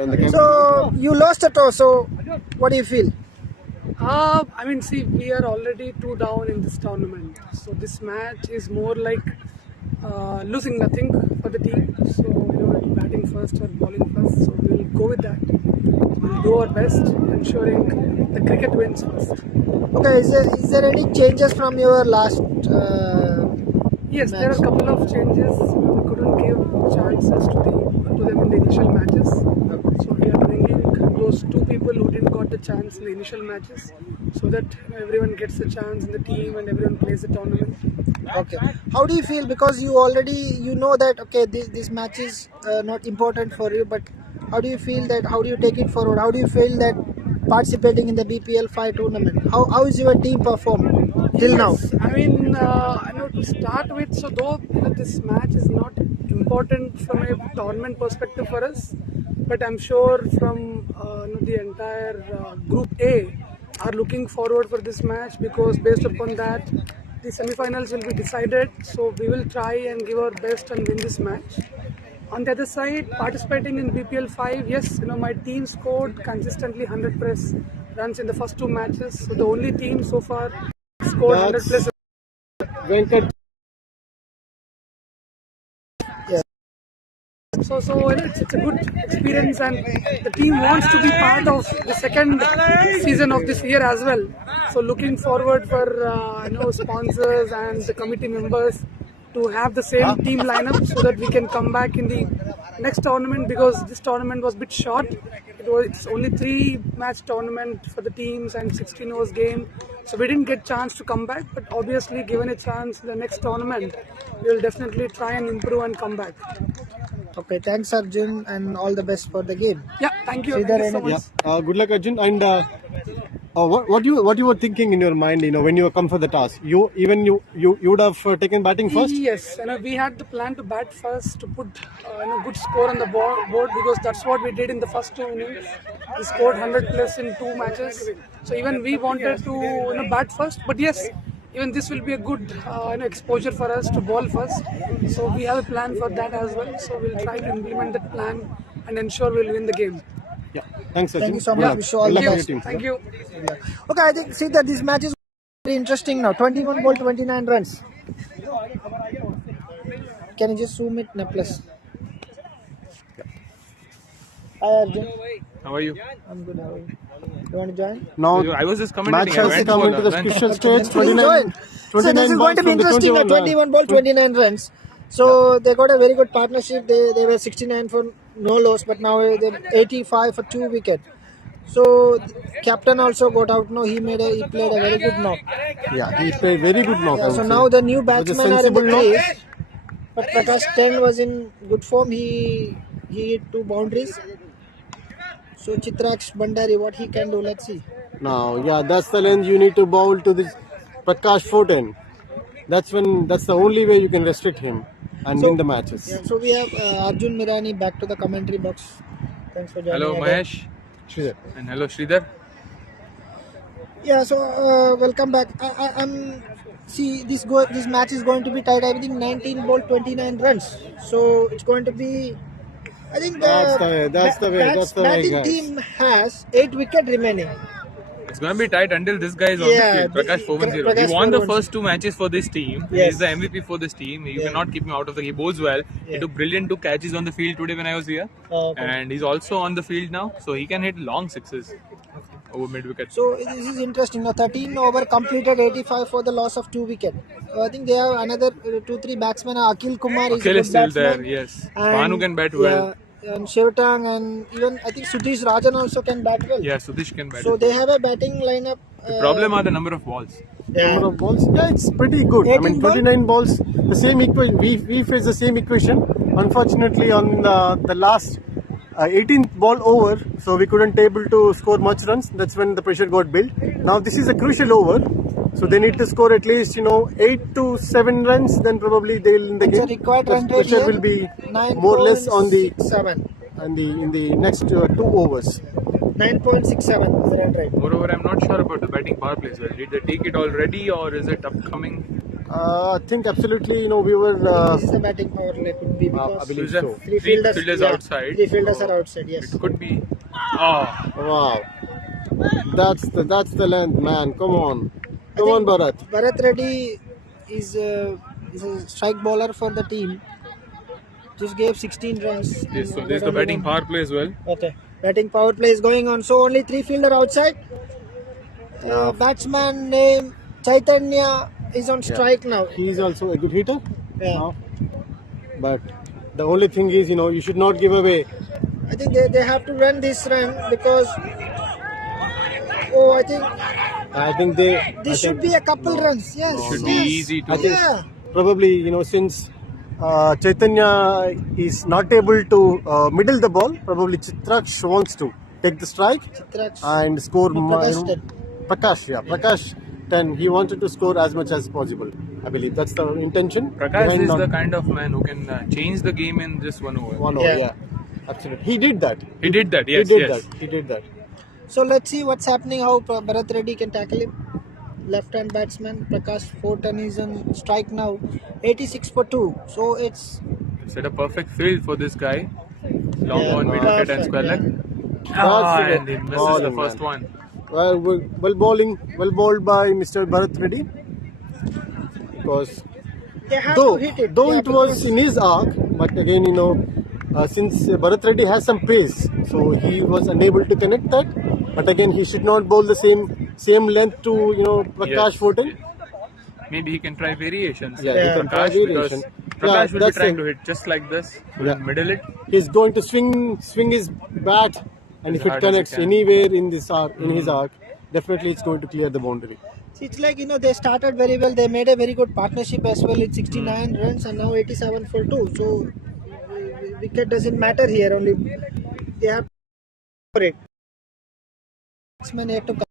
On the camera. So you lost the toss. So what do you feel? I mean, see, we are already 2 down in this tournament. So this match is more like losing nothing for the team. So, batting first or bowling first. So we'll go with that. We'll do our best, ensuring the cricket wins first. Okay, is there any changes from your last Yes, match? there are a couple of changes. We couldn't give chances to them in the initial matches. So we are bringing those 2 people who didn't got the chance in the initial matches, so that everyone gets the chance in the team and everyone plays the tournament. Okay. How do you feel? Because you know that okay, this match is not important for you, but how do you feel that? How do you take it forward? How do you feel that participating in the BPL 5 tournament? How is your team performed till now? I mean, to start with, so though this match is not important from a tournament perspective for us, but I'm sure from the entire Group A are looking forward for this match, because based upon that, the semi-finals will be decided. So we will try and give our best and win this match. On the other side, participating in BPL 5, yes, my team scored consistently 100 plus runs in the first 2 matches. So the only team so far scored 100 plus. Venkat. So it's a good experience, and the team wants to be part of the second season of this year as well. So looking forward for sponsors and the committee members to have the same team lineup, so that we can come back in the next tournament, because this tournament was a bit short. It's only 3-match tournament for the teams and 16 overs game. So we didn't get chance to come back, but obviously given a chance in the next tournament, we will definitely try and improve and come back. Okay, thanks Arjun, and all the best for the game. Yeah, thank you. Sridhar, Thank you so much. Yeah. Good luck, Arjun. And what you were thinking in your mind, when you come for the task? You would have taken batting first. Yes, we had the plan to bat first to put good score on the board, because that's what we did in the first 2 innings. We scored 100 plus in 2 matches. So even we wanted to bat first, but yes, even this will be a good exposure for us to bowl first. So we have a plan for that as well. So we'll try to implement that plan and ensure we'll win the game. Yeah. Thanks, Arjun. Thank you so Good much. luck. Wish you all Good the luck for your best. team. Thank you. Okay, I think see that this match is very interesting now. 21 ball, 29 runs. Can you just zoom it, plus? Hi Arjun. How are you? I'm good. How are you? You want to join? Now, I was just match commenting. has come into the special stage. Please 29, join. So this is going to be interesting now. 21 ball, 29 runs. So they got a very good partnership. They were 69 for no loss, but now they're 85 for 2 wickets. So captain also got out. No, he played a very good knock. Yeah, he played very good knock. Yeah, I would so say. now the new It was a batsmen are in the sensible knock. crease. But Prakash 10 was in good form. He hit 2 boundaries. So Chitrax Bandari, what he can do, let's see. Now, yeah, that's the length you need to bowl to this Prakash 410. That's the only way you can restrict him and win the matches. Yeah, so we have Arjun Mirani back to the commentary box. Thanks for joining. Hello, again. Mahesh. And hello, Sridhar. Yeah, so welcome back. I'm see this match is going to be tight. I think 19 ball, 29 runs. So it's going to be. I think That's the way, batting guys. team has 8 wickets remaining. It's going to be tight until this guy is on Yeah, the field. Prakash 410. Prakash He won the 410. first 2 matches for this team. Yes. He's the MVP for this team. You Yeah. cannot keep him out of the. He bowls well. Yeah. He took brilliant 2 catches on the field today when I was here. Okay. And he's also on the field now, so he can hit long sixes over mid wicket. So this is interesting. Now 13 over completed, 85 for the loss of 2 wickets. I think they have another 2-3 batsmen. Akhil Kumar is a Akhil good is still batsman. there, yes. And, Bhanu can bat well. and Shivtang, and even I think Sudhish Rajan also can bat well. Yeah, Sudish can bat. So they have a batting lineup. The problem are the number of balls. Number of balls, yeah, it's pretty good. I 18 mean, ball? 29 balls, the same equation. We face the same equation. Unfortunately, on the last 18th ball over, so we couldn't able to score much runs. That's when the pressure got built. Now this is a crucial over, so they need to score at least 8 to 7 runs. Then probably they'll in the It's a game. required The run rate pressure here, will be more or less on the 9.67. in the next 2 overs. 9.67 run rate. Moreover, I'm not sure about the batting power plays. Well, did they take it already or is it upcoming? I think absolutely. We were. This is the batting power play could be because I believe There's so. three fielders, outside. Three fielders are outside. Yes. It could be. Oh, Wow, that's the length, man. Come on, Bharat. Bharat Reddy is a strike bowler for the team. Just gave 16 runs. yes. So there's the batting power play as well. Okay. Batting power play is going on. So only three fielder outside. Batsman name Chaitanya is on strike now. He is also a good hitter. Yeah. Now. But the only thing is, you should not give away. I think they have to run this run because I think this should be a couple runs. Yes. Should be easy to. I think Yeah. probably, since Chaitanya is not able to middle the ball, probably Chitraksh wants to take the strike Chitraksh. and score. Prakash 10. Prakash 10. He wanted to score as much as possible. I believe that's the intention. Prakash behind is not- the kind of man who can change the game in just 1 over. 1 over, Yeah. yeah. Absolutely. He did that. He did that. Yes, he did yes. that. He did that. So let's see what's happening. How Bharat Reddy can tackle him. Left-hand batsman Prakash 410 is on strike now. 86 for 2. So it's Set a perfect field for this guy. Long Yeah, on, mid wicket and perfect, square leg. That's And he misses the balling, first man. one. Well bowled by Mr. Bharat Reddy. Because they have though to hit it. though Yeah, it was because- in his arc, but again since Bharat Reddy has some pace, so he was unable to connect that. But again, he should not bowl the same length to Prakash Yes. 410. Maybe he can try variations. Yeah, with he can try Prakash, variation. because Prakash will be that's trying it. to hit just like this. Yeah. Middle it. He's going to swing his bat, and As if it hard as he connects can. anywhere in this arc, in his arc, definitely it's going to clear the boundary. See, it's like they started very well. They made a very good partnership as well. It's 69 runs and now 87 for 2. So wicket doesn't matter here. Only they have for it. Batsmen have to come.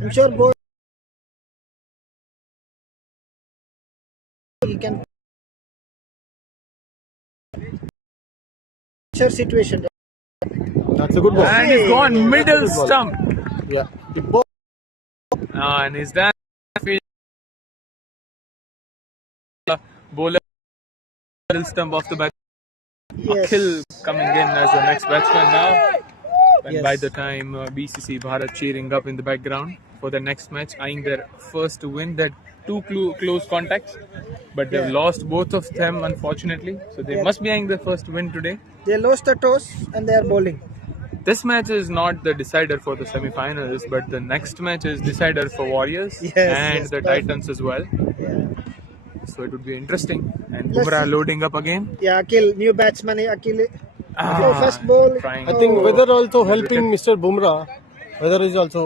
I'm sure both he can sure situation. That's a good ball. And he's gone middle stump. Yeah. He bowled. And he's done. Bowler middle stump off the back. Yes. Akhil coming in as the next batsman now. And Yes. by the time BCC Bharat cheering up in the background for the next match, eyeing their first win. That two close contacts, but they've lost both of them unfortunately. So they must be eyeing their first win today. They lost the toss and they are bowling. This match is not the decider for the semi-finals, but the next match is decider for Warriors Yes, and yes, the perfect. Titans as well. Yeah. So it would be interesting. And Let's Bumrah see. loading up again. Yeah, Akhil, new batsman Akhil. Ah, First ball. trying. I think Oh. weather also helping Mr. Bumrah. Weather is also,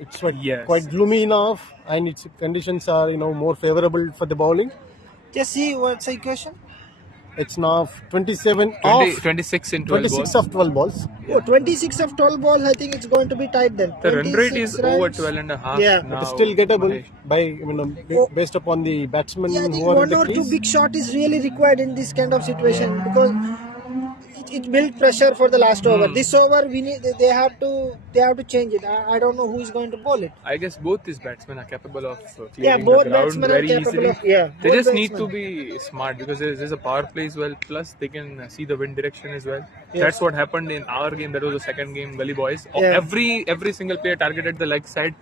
it's Yes. quite gloomy enough, and its conditions are, more favorable for the bowling. Just see what's the equation. It's now 27 20, off 26 in 12 26 balls. of 12 balls. Oh, 26 of 12 balls. I think it's going to be tight then. The run rate 26 is runs. over 12 and a half Yeah. now. But it's still gettable Mahesh. by based upon the batsmen Yeah, I think who are in one the or two crease. big shot is really required in this kind of situation because it built pressure for the last over. This over they have to change it. I don't know who is going to bowl it. I guess both these batsmen are capable of clearing Yeah, both the ground batsmen are very capable easily. of- yeah, They both just need to batsmen. be smart because there's a power play as well. Plus, they can see the wind direction as well. Yes. That's what happened in our game. That was the second game, Gully Boys. Yeah. Every single player targeted the leg side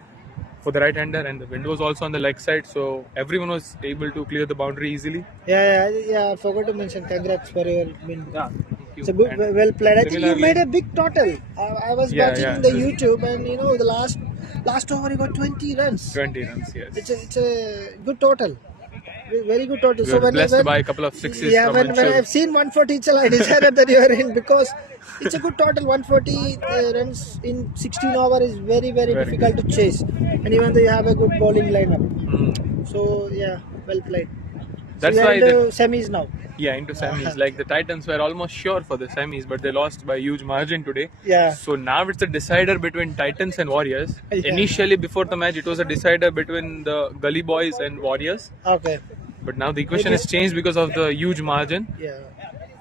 for the right hander, and the wind was also on the leg side. So everyone was able to clear the boundary easily. Yeah. I forgot to mention. Congrats for your win. Yeah. Thank you. It's a good, And well played. I think you similarly- made a big total. I was Yeah, watching yeah. the YouTube, and the last over he got 20 runs. 20 runs, yes. It's a good total. Very good total. We So were blessed by a couple of sixes yeah, from when Anshul. I've seen 140 Ichal, I decided that you are in because it's a good total. 140 runs in 16 over is very difficult to chase, and even though you have a good bowling lineup. So yeah, well played. So That's you are why into the semis now. into semis. Like the Titans were almost sure for the semis, but they lost by a huge margin today. Yeah. So now it's a decider between Titans and Warriors. Yeah. Initially, before the match, it was a decider between the Gully Boys and Warriors. Okay. But now the equation has changed because of the huge margin, Yeah.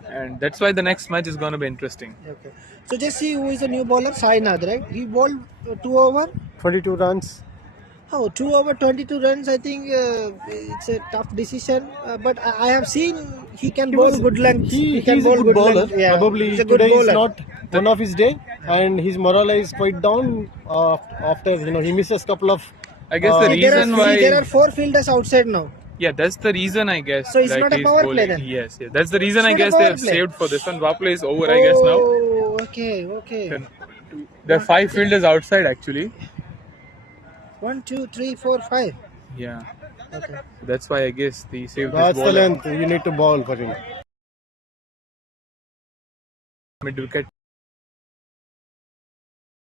and that's why the next match is going to be interesting. Okay. So just see who is the new bowler, Sainath, right? He bowled 2 over. 22 runs. Oh, 2 over 22 runs. I think it's a tough decision, but I have seen he can bowl good length. He's can a bowl good bowler. length. Yeah, Probably he's a good today is bowler. not one of his day, and his morale is quite down after he misses couple of. I guess the reason why there are 4 fielders outside now. Yeah, that's the reason I guess. So it's like not a he's power bowling. play then? Yes, that's the reason It's I not a guess power they have play. saved for this one. Power play is over, I guess now. Oh, okay. There are 5 fielders outside actually. 1, 2, 3, 4, 5. Yeah, Okay. that's why I guess they saved That's this the bowler. length you need to bowl for him. Mid wicket.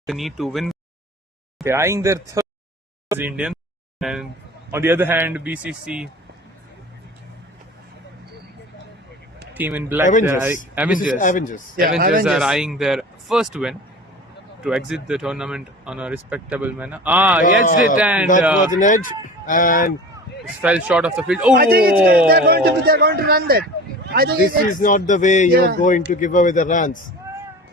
They need to win. They're eyeing their third as Indians, and on the other hand, BCC team in black. Avengers. Avengers. This is Avengers. Yeah, Avengers Avengers. are eyeing their first win to exit the tournament on a respectable manner. Edged it and that was an edge, and fell short of the field. Oh, I think they're going to run that. I think this is not the way you're Yeah. going to give away the runs.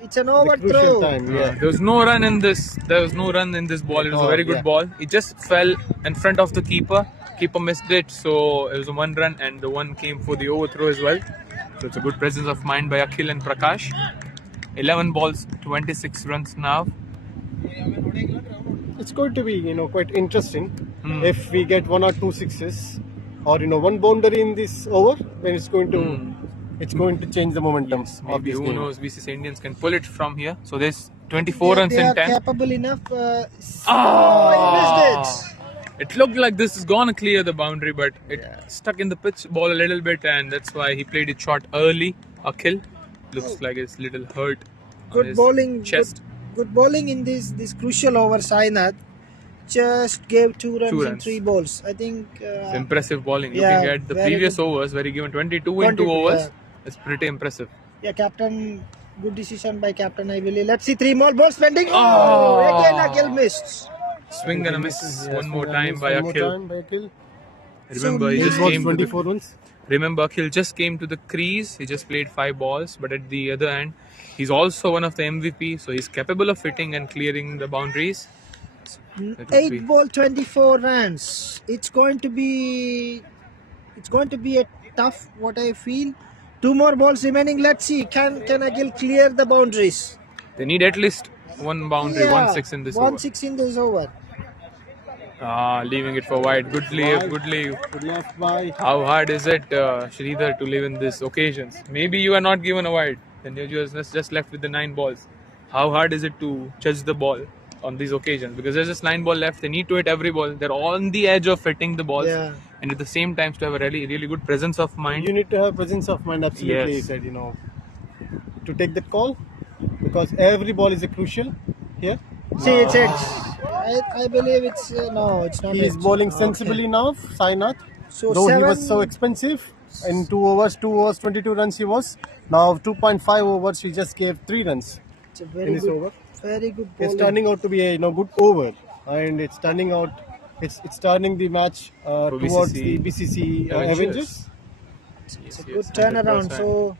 it's an The overthrow. crucial time. Yeah. there was no run in this. There was no run in this ball. It was a very good yeah. ball. It just fell in front of the keeper. Keeper missed it, so it was a 1 run, and the one came for the overthrow as well. So it's a good presence of mind by Akhil and Prakash. 11 balls, 26 runs now. It's going to be quite interesting if we get 1 or 2 sixes, or 1 boundary in this over. Then it's going to change the momentum of Maybe this who game. knows? BCC Indians can pull it from here. So there's 24 runs They in are 10. capable enough. Ah! He missed it. It looked like this is gonna clear the boundary, but it stuck in the pitch ball a little bit, and that's why he played it short early. Akhil looks like it's little hurt on Good his bowling. chest. Good bowling in this crucial over. Sainath just gave 2 runs in runs. 3 balls. I think. It's impressive bowling. yeah, Looking at the very previous good. overs, where he given 22 in 2 22, overs, yeah. it's pretty impressive. Yeah, captain. Good decision by captain. I believe. Let's see 3 more balls pending. Oh! Again, Akhil missed. Swing and a miss Yes, one more one time by more Akhil. time by Akhil. Remember, he So just He got came to the 24 runs. Remember, Akhil just came to the crease. He just played 5 balls, but at the other end, he's also one of the MVP, so he's capable of hitting and clearing the boundaries. That would 8 be- ball 24 runs. It's going to be a tough, what I feel. 2 more balls remaining. Let's see, can Akhil clear the boundaries? They need at least 1 boundary, 1-6 in this over. 1-6 in this over. Leaving it for wide. Good leave, good leave. Good left by. How hard is it, Sridhar, to live in these occasions? Maybe you are not given a wide, then you're just left with the 9 balls. How hard is it to judge the ball on these occasions? Because there's just 9 ball left. They need to hit every ball. They're on the edge of hitting the balls, Yeah. and at the same time to have a really good presence of mind. You need to have presence of mind. Absolutely, Yes. he said. To take that call, because every ball is a crucial here. See, it's I believe it's no, it's not. He is edge. bowling Okay. sensibly now, Sainath. So Though he 7 was so expensive. In 2 overs, 22 runs he was. Now 2.5 overs, he just gave 3 runs It's a in very this good, over. very good It's bowling. turning out to be a good over, and it's turning out. It's turning the match towards BCC the BCC Avengers. It's a good turnaround. 100%. So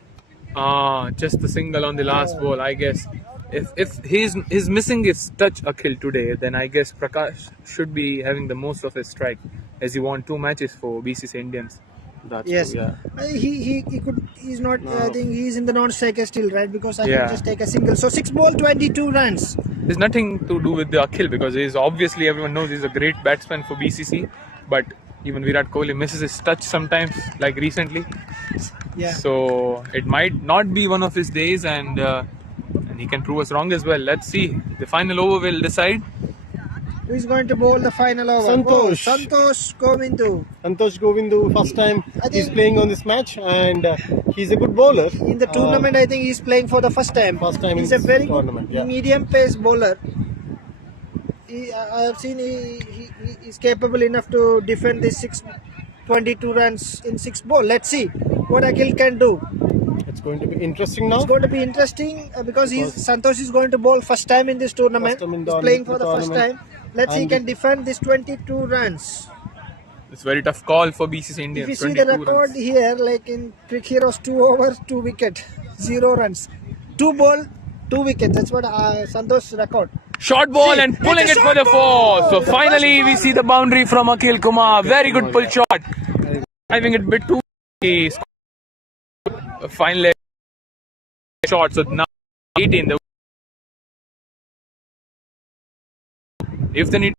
Just the single on the last ball, I guess. If he's missing his touch Akhil today, then I guess Prakash should be having the most of his strike, as he won 2 matches for BCC Indians. That's yes, true, yeah. he could. He's not. I think he's in the non-striker still, right? Because I Yeah. can just take a single. So 6 ball 22 runs. There's nothing to do with the Akhil, because he's obviously, everyone knows he's a great batsman for BCC, but even Virat Kohli misses his touch sometimes, like recently. Yeah. So it might not be one of his days, and he can prove us wrong as well. Let's see. The final over will decide. Who is going to bowl the final over? Santosh. Oh, Santosh Govindu. Santosh Govindu, first time I he's think- playing on this match, and he's a good bowler. In the tournament, I think he's playing for the first time. First time in He's a this very tournament, good yeah. medium pace bowler. I have seen he is capable enough to defend this 22 runs in 6 ball. Let's see what Akhil can do. It's going to be interesting now. It's going to be interesting because Santosh is going to bowl first time in this tournament. First time in He's the playing for the first tournament. time. Let's see he And can defend this 22 runs. It's a very tough call for BCC If you Indians. see the 22 record runs. here, like in Crick Heroes, 2 overs, 2 wicket, 0 runs. 2 ball, 2 wickets. That's what Santosh's record. Short ball See, and pulling it's it a for the short four. ball. So The finally first we ball. see the boundary from Akhil Kumar. Very good pull shot. Driving it a bit too. He scored a fine leg shot. So now 18. If they need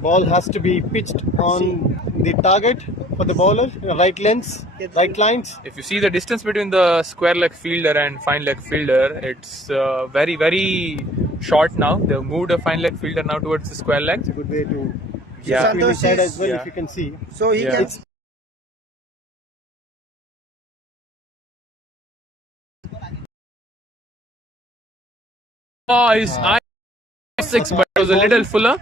Ball has to be pitched on the target for the bowler, right lens, right lines. If you see the distance between the square leg fielder and fine leg fielder, it's very, very short now. They've moved a fine leg fielder now towards the square leg. It's a good way to Yeah. field side as well, Yeah. if you can see. So he Yeah. can. Oh, his eye 6, but it was a little fuller.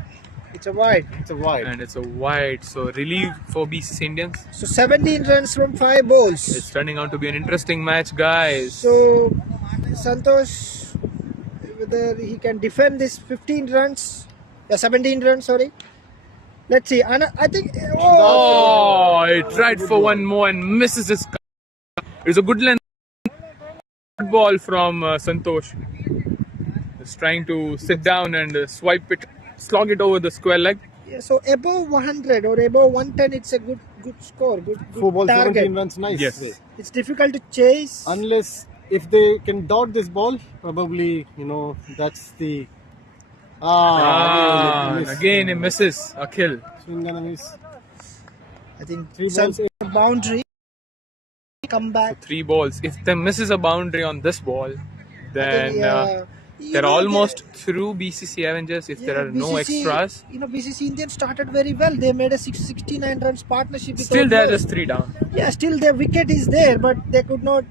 It's a wide. It's a wide. And it's a wide. So relief for BCC Indians. So 17 runs from 5 balls. It's turning out to be an interesting match, guys. So Santosh, whether he can defend this 15 runs, 17 runs, sorry. Let's see. I think. Oh, he tried for one more and misses his. It's a good length ball from Santosh. He's trying to sit down and swipe it, slog it over the square leg. Yeah, so above 100 or above 110, it's a good score, good 4 balls, target. 17 runs, nice. Yes. way. It's difficult to chase. Unless if they can dot this ball, probably that's the Again, he misses. Akhil. Swing gonna miss. I think 3 some balls. boundary. Come back. 3 balls. If they misses a boundary on this ball, then You they're know, almost through BCC Avengers if there are no BCC extras. BCC Indians started very well. They made a 69 runs partnership. With Still, they're Outlaws. just 3 down. Yeah, still their wicket is there, but they could not.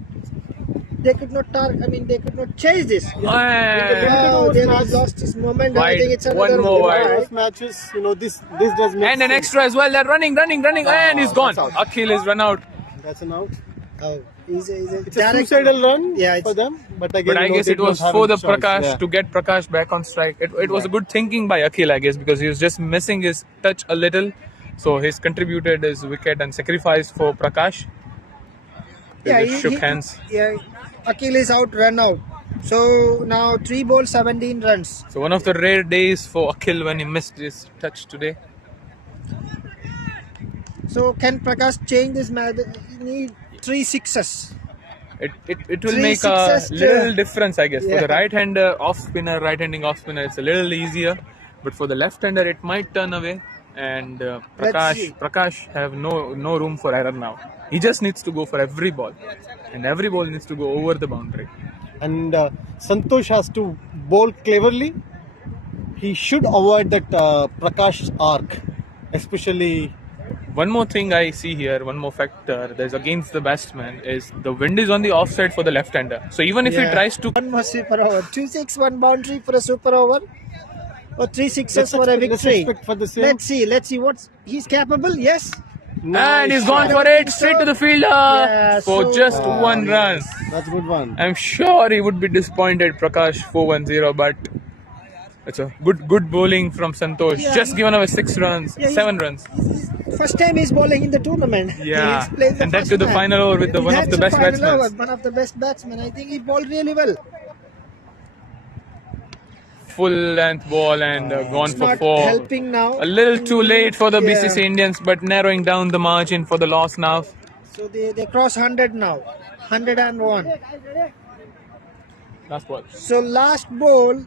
They could not target. I mean, they could not chase this. And Wow, they have lost his momentum. I Wide. think it's One another more wide. wide. Those matches, this does make And an sense. extra as well. They're running, and he's gone. that's out. Akhil is run out. That's an out. Oh, he's a It's a direct- suicidal run Yeah, for them, but again, But I guess they it was don't have for any the choice. Prakash Yeah. to get Prakash back on strike. It was a good thinking by Akhil, I guess, because he was just missing his touch a little. So he's contributed his wicket and sacrificed for Prakash. They Yeah, just shook hands. Yeah, Akhil is out, run out. So now 3 balls, 17 runs. So one of the rare days for Akhil when he missed his touch today. So can Prakash change this match? He need 3 sixes. It will Three make a sixes to- little difference, I guess. For Yeah. the right-hander off-spinner, right-handing off-spinner, it's a little easier. But for the left-hander, it might turn away. And see. Prakash have no room for error now. He just needs to go for every ball, and every ball needs to go over the boundary. And Santosh has to bowl cleverly. He should avoid that Prakash arc, especially. One more thing I see here, one more factor, there's against the batsman, is the wind is on the offside for the left-hander. So even if he tries to... One more super over. 2-6, 1 boundary for a super over. Or 3 sixes Let's for a expect- let's victory. expect for the same. Let's see what's he's capable. Yes. And he's gone I for don't it, think straight so. to the fielder Yeah, for so- just one run. That's a good one. I'm sure he would be disappointed, Prakash 4-1-0, but it's a good bowling from Santosh. Yeah, Just given away 6 runs, Yeah, 7 runs. First time he's bowling in the tournament. Yeah. He's playing the And that first to the time. final over with the one of That's the best final batsmen. over, one of the best batsmen. I think he bowled really well. Full length ball and gone for Not 4. helping now. A little too late for the Yeah. BCC Indians, but narrowing down the margin for the loss now. So they cross 100 now. 101. Last ball. So last ball,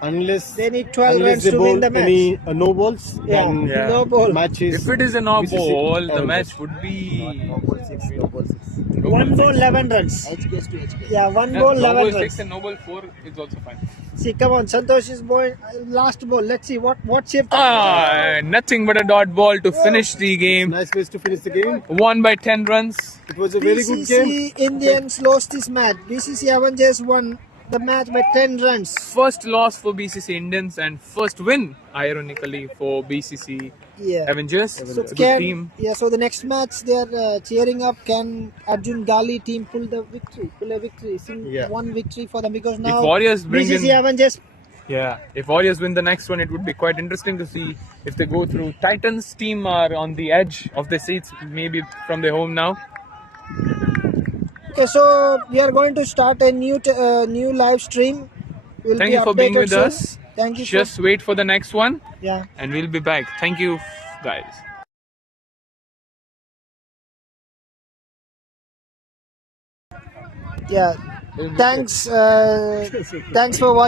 Unless they need 12 unless runs they to bowl win the match. any no balls, Yeah. then Yeah. No ball. match is. If it is a no BCC ball, the Avengers. match would be One ball, 11 runs. Yeah, one no ball, 11 ball runs. 6 and no ball 4 is also fine. See, come on, Santosh is ball. Last ball. Let's see what shape. Nothing but a dot ball to finish the game. Nice ways to finish the game. Won by 10 runs. It was a very good game. BCC Indians lost this match. BCC Avengers won the match by 10 runs. First loss for BCC Indians and first win, ironically, for BCC Yeah. Avengers. So It's a good team. so the next match they are cheering up. Can Arjun Gali team pull a victory, one victory for them, because now Warriors bring BCC in- Avengers. Yeah, if Warriors win the next one, it would be quite interesting to see if they go through. Titans team are on the edge of their seats, maybe from their home now. Okay, so we are going to start a new live stream. We'll Thank be you for being updated with soon. us. Thank you. Just wait for the next one, Yeah. and we'll be back. Thank you, guys. Yeah. Thanks. Thanks for watching.